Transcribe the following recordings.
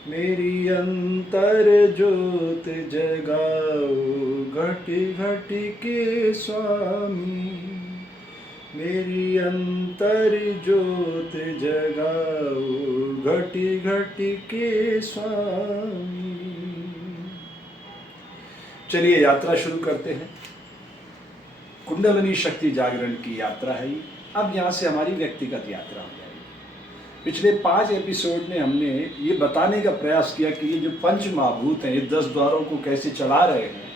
मेरी अंतर ज्योत जगाओ घटी घटी के स्वामी। मेरी अंतर ज्योत जगाओ घटी घटी के स्वामी। चलिए यात्रा शुरू करते हैं। कुंडलिनी शक्ति जागरण की यात्रा है ये। अब यहाँ से हमारी व्यक्तिगत यात्रा हो जाएगी। पिछले 5 एपिसोड में हमने ये बताने का प्रयास किया कि ये जो पंच महाभूत हैं, ये 10 द्वारों को कैसे चला रहे हैं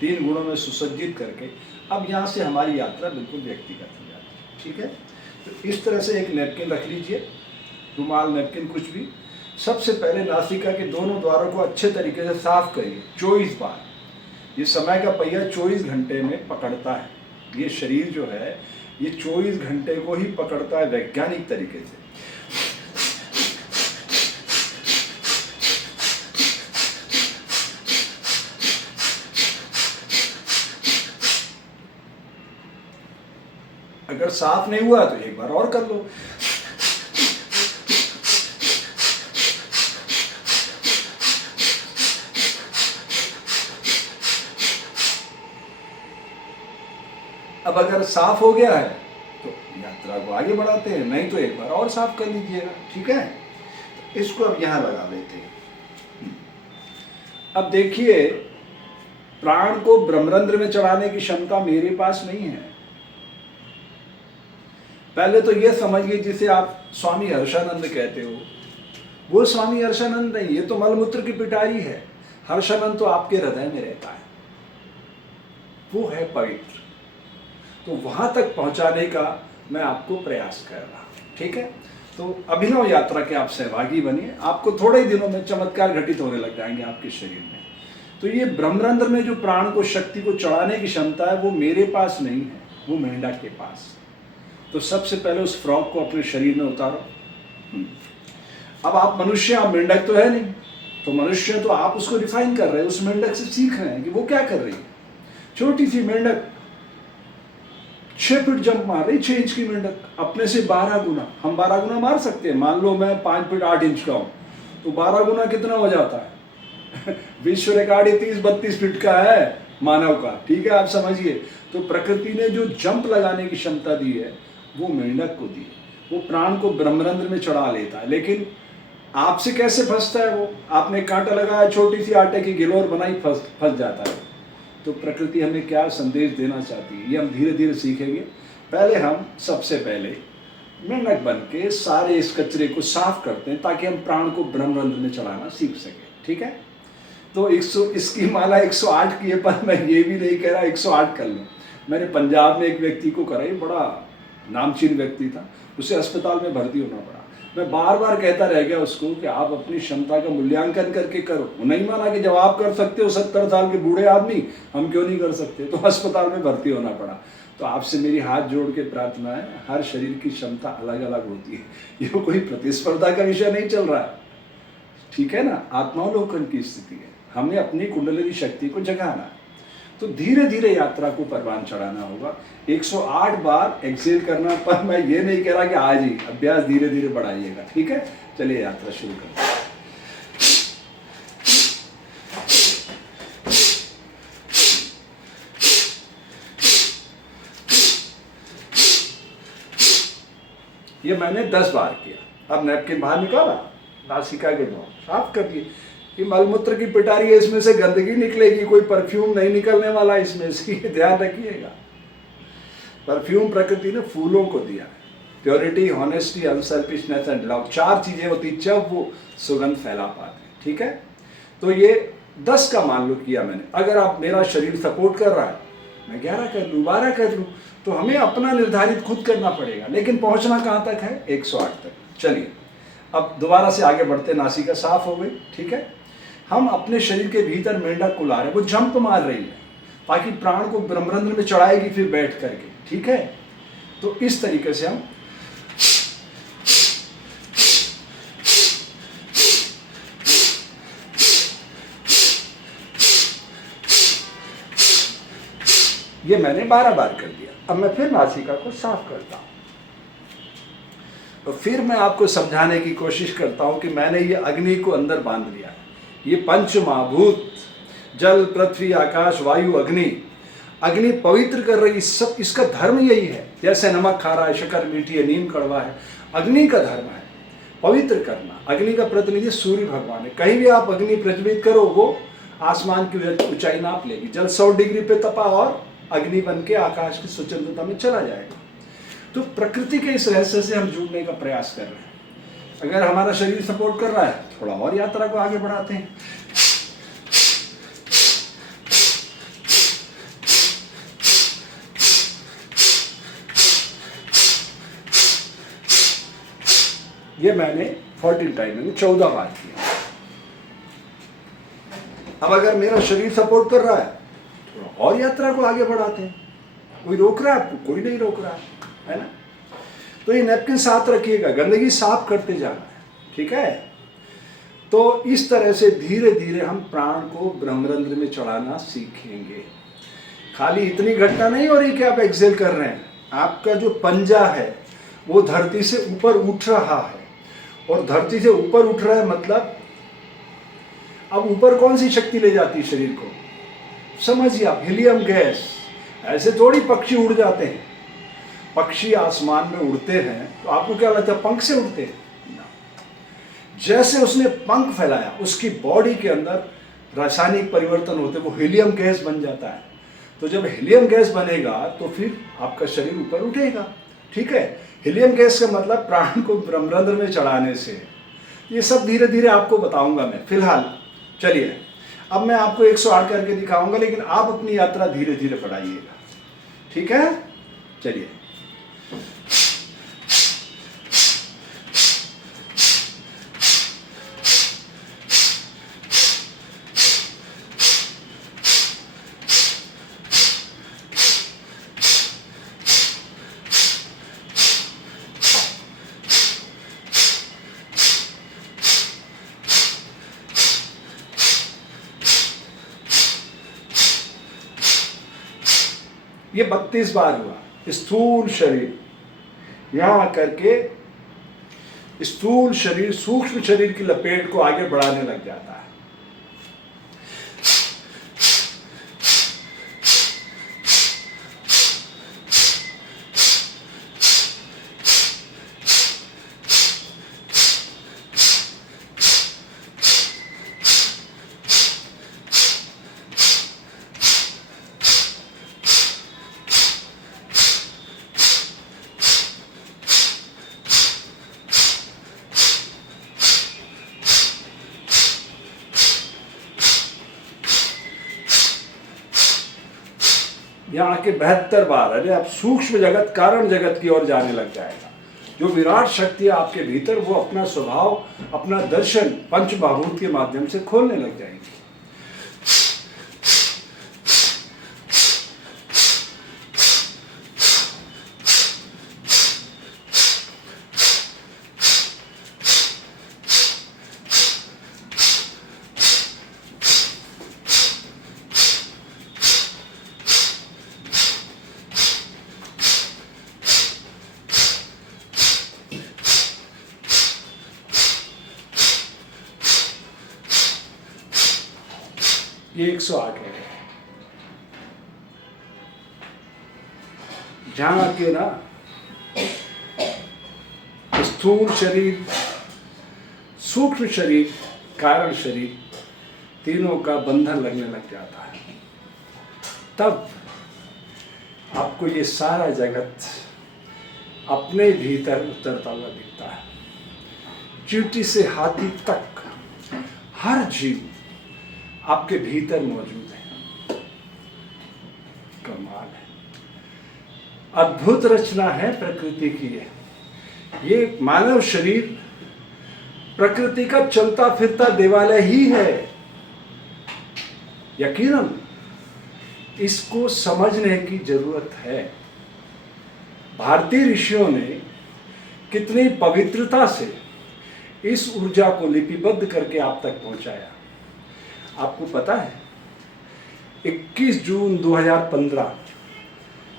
3 गुणों में सुसज्जित करके। अब यहाँ से हमारी यात्रा बिल्कुल व्यक्तिगत हो जाती है। ठीक है, तो इस तरह से एक नैपकिन रख लीजिए, रुमाल, नैपकिन, कुछ भी। सबसे पहले नासिका के दोनों द्वारों को अच्छे तरीके से साफ करिए 24 बार। ये समय का पहिया 24 घंटे में पकड़ता है। ये शरीर जो है ये 24 घंटे को ही पकड़ता है वैज्ञानिक तरीके से। अगर साफ नहीं हुआ तो एक बार और कर लो। अब अगर साफ हो गया है तो यात्रा को आगे बढ़ाते हैं, नहीं तो एक बार और साफ कर लीजिएगा। ठीक है, तो इसको अब यहां लगा लेते हैं। अब देखिए, प्राण को ब्रह्मरंध्र में चढ़ाने की क्षमता मेरे पास नहीं है। पहले तो यह समझिए, जिसे आप स्वामी हर्षानंद कहते हो, वो स्वामी हर्षानंद नहीं, ये तो मलमूत्र की पिटारी है। हर्षानंद तो आपके हृदय में रहता है, वो है पवित्र। तो वहां तक पहुंचाने का मैं आपको प्रयास कर रहा हूं। ठीक है, तो अभिनव यात्रा के आप सहभागी बनिए। आपको थोड़े ही दिनों में चमत्कार घटित होने लग जाएंगे आपके शरीर में। तो ये ब्रह्मरंध्र में जो प्राण को, शक्ति को चढ़ाने की क्षमता है, वो मेरे पास नहीं है, वो मेंढक के पास। तो सबसे पहले उस फ्रॉक को अपने शरीर में उतारो। अब आप मनुष्य, आप मेंढक तो है नहीं, तो मनुष्य तो आप उसको रिफाइन कर रहे हैं, उस मेंढक से सीख रहे हैं कि वो क्या कर रही है। छोटी सी मेंढक 6 फीट जंप मार रही, 6 इंच की मेंढक, अपने से 12 गुना। हम 12 गुना मार सकते हैं। मान लो मैं 5 फीट 8 इंच का हूं, तो 12 गुना कितना हो जाता है? विश्व रिकॉर्ड 30-32 फीट का है मानव का। ठीक है, आप समझिए। तो प्रकृति ने जो जंप लगाने की क्षमता दी है वो मेंढक को दी है। वो प्राण को ब्रह्मरंध्र में चढ़ा लेता है। लेकिन आपसे कैसे फंसता है वो? आपने कांटा लगाया, छोटी सी आटे की गिलोर बनाई, फंस जाता है। तो प्रकृति हमें क्या संदेश देना चाहती है, ये हम धीरे धीरे सीखेंगे। पहले हम सबसे पहले मेंढक बन के सारे इस कचरे को साफ करते हैं, ताकि हम प्राण को ब्रह्मरंध्र में चढ़ाना सीख सकें। ठीक है, तो इसकी माला 108 की है, पर मैं ये भी नहीं कह रहा 108 कर लो। मैंने पंजाब में एक व्यक्ति को कराई, बड़ा नामचीन व्यक्ति था, उसे अस्पताल में भर्ती होना पड़ा। मैं बार बार कहता रह गया उसको कि आप अपनी क्षमता का मूल्यांकन करके करो। वो नहीं माना कि जब आप कर सकते हो 70 साल के बूढ़े आदमी, हम क्यों नहीं कर सकते। तो अस्पताल में भर्ती होना पड़ा। तो आपसे मेरी हाथ जोड़ के प्रार्थना है, हर शरीर की क्षमता अलग अलग होती है। ये कोई प्रतिस्पर्धा का विषय नहीं चल रहा है। ठीक है ना, आत्मावलोकन की स्थिति है। हमें अपनी कुंडलिनी शक्ति को जगाना है। तो धीरे धीरे यात्रा को परवान चढ़ाना होगा। 108 बार एक्सेल करना, पर मैं ये नहीं कह रहा कि आज ही, अभ्यास धीरे धीरे बढ़ाइएगा। ठीक है, चलिए यात्रा शुरू करते हैं। ये मैंने 10 बार किया। अब नैपकिन बाहर निकाला, नासिका के द्वार साफ कर दिए। ये मलमूत्र की पिटारी है, इसमें से गंदगी निकलेगी, कोई परफ्यूम नहीं निकलने वाला इसमें से, ये ध्यान रखिएगा। परफ्यूम प्रकृति ने फूलों को दिया है। Purity, honesty, unselfishness and love, 4 चीजें होती जब वो सुगंध फैला पाते हैं। ठीक है, तो ये 10 का मान लो किया मैंने। अगर आप, मेरा शरीर सपोर्ट कर रहा है, मैं 11 कर लूँ, 12 कर लूँ, तो हमें अपना निर्धारित खुद करना पड़ेगा। लेकिन पहुंचना कहाँ तक है? 108 तक। चलिए अब दोबारा से आगे बढ़ते। नासिका साफ हो गई। ठीक है, हम अपने शरीर के भीतर मेंढक को ला रहे हैं, वो जंप मार रही है, ताकि प्राण को ब्रह्मरंध्र में चढ़ाएगी फिर बैठ करके। ठीक है, तो इस तरीके से हम ये मैंने 12 बार कर दिया। अब मैं फिर नासिका को साफ करता हूं। तो फिर मैं आपको समझाने की कोशिश करता हूँ कि मैंने ये अग्नि को अंदर बांध लिया है। ये पंच महाभूत जल पृथ्वी आकाश वायु अग्नि, अग्नि पवित्र कर रही, सब इसका धर्म यही है। जैसे नमक खारा है, शक्कर मीठी है, नीम कड़वा है, अग्नि का धर्म है पवित्र करना। अग्नि का प्रतिनिधि सूर्य भगवान है। कहीं भी आप अग्नि प्रज्वलित करो वो आसमान की ऊंचाई नाप लेगी। जल 100 डिग्री पे तपा और अग्नि बन के आकाश की स्वच्छंदता में चला जाएगा। तो प्रकृति के इस रहस्य से हम जुड़ने का प्रयास कर रहे हैं। अगर हमारा शरीर सपोर्ट कर रहा है, थोड़ा और यात्रा को आगे बढ़ाते हैं। ये मैंने 14 टाइम मैंने 14 बार किया। अब अगर मेरा शरीर सपोर्ट कर रहा है, थोड़ा और यात्रा को आगे बढ़ाते हैं। कोई रोक रहा है आपको? कोई नहीं रोक रहा है ना। तो ये नैपकिन साथ रखिएगा, गंदगी साफ करते जाना है, ठीक है। तो इस तरह से धीरे धीरे हम प्राण को ब्रह्मरंध्र में चढ़ाना सीखेंगे। खाली इतनी घटना नहीं हो रही कि आप एक्सेल कर रहे हैं। आपका जो पंजा है वो धरती से ऊपर उठ रहा है, और धरती से ऊपर उठ रहा है मतलब अब ऊपर कौन सी शक्ति ले जाती है शरीर को? समझिए आप, हीलियम गैस। ऐसे थोड़ी पक्षी उड़ जाते हैं। पक्षी आसमान में उड़ते हैं तो आपको क्या लगता है पंख से उड़ते हैं? जैसे उसने पंख फैलाया, उसकी बॉडी के अंदर रासायनिक परिवर्तन होते, वो हीलियम गैस बन जाता है। तो जब हीलियम गैस बनेगा तो फिर आपका शरीर ऊपर उठेगा, ठीक है। हीलियम गैस का मतलब प्राण को ब्रह्मरंध्र में चढ़ाने से। ये सब धीरे धीरे आपको बताऊंगा मैं। फिलहाल चलिए, अब मैं आपको 108 करके दिखाऊंगा, लेकिन आप अपनी यात्रा धीरे धीरे बढ़ाइएगा, ठीक है। चलिए, ये 32 बार हुआ। स्थूल शरीर यहां आकर के स्थूल शरीर सूक्ष्म शरीर की लपेट को आगे बढ़ाने लग जाता है। यहाँ के 72 बार, अरे आप सूक्ष्म जगत कारण जगत की ओर जाने लग जाएगा। जो विराट शक्ति है आपके भीतर, वो अपना स्वभाव, अपना दर्शन पंच महाभूत के माध्यम से खोलने लग जाएगी। ये 108 हो गया। जहां के ना स्थूल शरीर, सूक्ष्म शरीर, कारण शरीर, तीनों का बंधन लगने लग जाता है, तब आपको ये सारा जगत अपने भीतर उतरता हुआ दिखता है। चींटी से हाथी तक हर जीव आपके भीतर मौजूद है। कमाल है, अद्भुत रचना है प्रकृति की। ये मानव शरीर प्रकृति का चलता फिरता देवालय ही है। यकीनन इसको समझने की जरूरत है। भारतीय ऋषियों ने कितनी पवित्रता से इस ऊर्जा को लिपिबद्ध करके आप तक पहुंचाया। आपको पता है 21 जून 2015,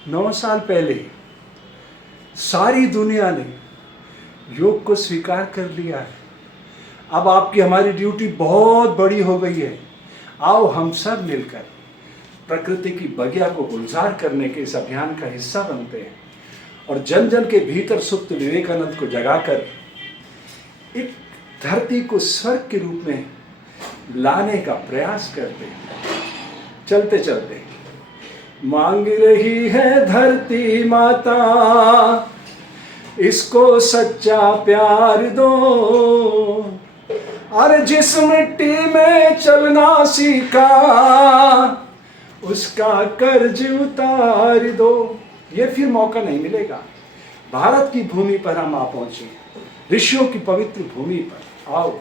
9 साल पहले सारी दुनिया ने योग को स्वीकार कर लिया है। अब आपकी हमारी ड्यूटी बहुत बड़ी हो गई है। आओ हम सब मिलकर प्रकृति की बगिया को गुलजार करने के इस अभियान का हिस्सा बनते हैं और जन जन के भीतर सुप्त विवेकानंद को जगाकर एक धरती को स्वर्ग के रूप में लाने का प्रयास करते हैं। चलते चलते मांग रही है धरती माता, इसको सच्चा प्यार दो। अरे जिस मिट्टी में चलना सीखा, उसका कर्ज उतार दो। ये फिर मौका नहीं मिलेगा। भारत की भूमि पर हम आ पहुंचे, ऋषियों की पवित्र भूमि पर। आओ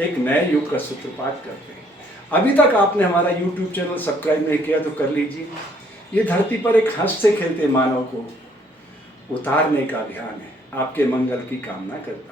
एक नए युग का सूत्रपात करते हैं। अभी तक आपने हमारा YouTube चैनल सब्सक्राइब नहीं किया तो कर लीजिए। ये धरती पर एक हंसते खेलते मानव को उतारने का अभियान है। आपके मंगल की कामना करता हूं।